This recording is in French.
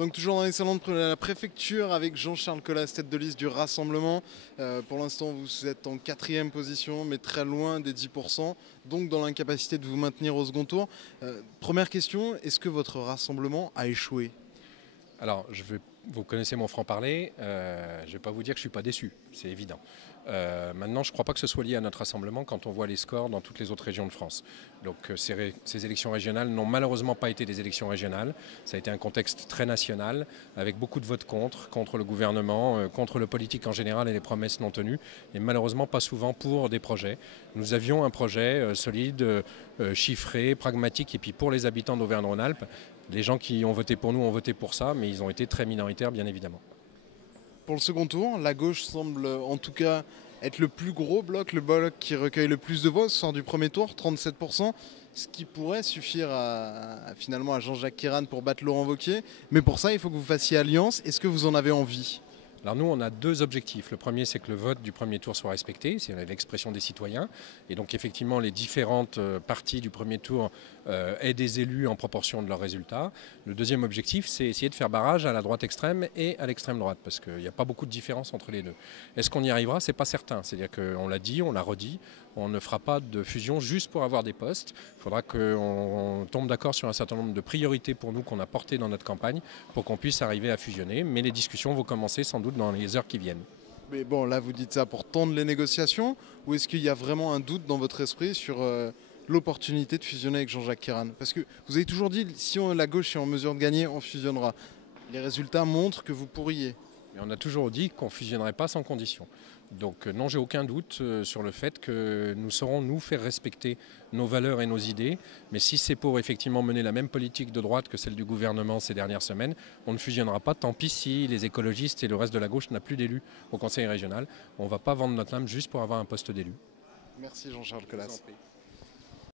Donc toujours dans les salons de la préfecture avec Jean-Charles Colas, tête de liste du Rassemblement. Pour l'instant, vous êtes en 4e position, mais très loin des 10%, donc dans l'incapacité de vous maintenir au second tour. Première question, est-ce que votre Rassemblement a échoué? Alors, vous connaissez mon franc-parler, je ne vais pas vous dire que je ne suis pas déçu, c'est évident. Maintenant, je ne crois pas que ce soit lié à notre rassemblement quand on voit les scores dans toutes les autres régions de France. Donc ces élections régionales n'ont malheureusement pas été des élections régionales. Ça a été un contexte très national, avec beaucoup de votes contre le gouvernement, contre le politique en général et les promesses non tenues, et malheureusement pas souvent pour des projets. Nous avions un projet solide, chiffré, pragmatique, et puis pour les habitants d'Auvergne-Rhône-Alpes, les gens qui ont voté pour nous ont voté pour ça, mais ils ont été très minoritaires, bien évidemment. Pour le second tour, la gauche semble en tout cas être le plus gros bloc, le bloc qui recueille le plus de voix, sort du premier tour, 37%, ce qui pourrait suffire finalement à Jean-Jacques Queyranne pour battre Laurent Wauquiez. Mais pour ça, il faut que vous fassiez alliance. Est-ce que vous en avez envie? Alors nous, on a deux objectifs. Le premier, c'est que le vote du premier tour soit respecté, c'est l'expression des citoyens. Et donc effectivement, les différentes parties du premier tour aient des élus en proportion de leurs résultats. Le deuxième objectif, c'est essayer de faire barrage à la droite extrême et à l'extrême droite, parce qu'il n'y a pas beaucoup de différence entre les deux. Est-ce qu'on y arrivera? C'est pas certain. C'est-à-dire qu'on l'a dit, on l'a redit, on ne fera pas de fusion juste pour avoir des postes. Il faudra qu'on tombe d'accord sur un certain nombre de priorités pour nous qu'on a portées dans notre campagne pour qu'on puisse arriver à fusionner. Mais les discussions vont commencer sans doute dans les heures qui viennent. Mais bon, là, vous dites ça pour tendre les négociations, ou est-ce qu'il y a vraiment un doute dans votre esprit sur l'opportunité de fusionner avec Jean-Jacques Queyranne? Parce que vous avez toujours dit, si la gauche est en mesure de gagner, on fusionnera. Les résultats montrent que vous pourriez. Mais on a toujours dit qu'on ne fusionnerait pas sans condition. Donc non, j'ai aucun doute sur le fait que nous saurons nous faire respecter nos valeurs et nos idées. Mais si c'est pour effectivement mener la même politique de droite que celle du gouvernement ces dernières semaines, on ne fusionnera pas. Tant pis si les écologistes et le reste de la gauche n'a plus d'élus au Conseil régional. On ne va pas vendre notre âme juste pour avoir un poste d'élu. Merci Jean-Charles Colas.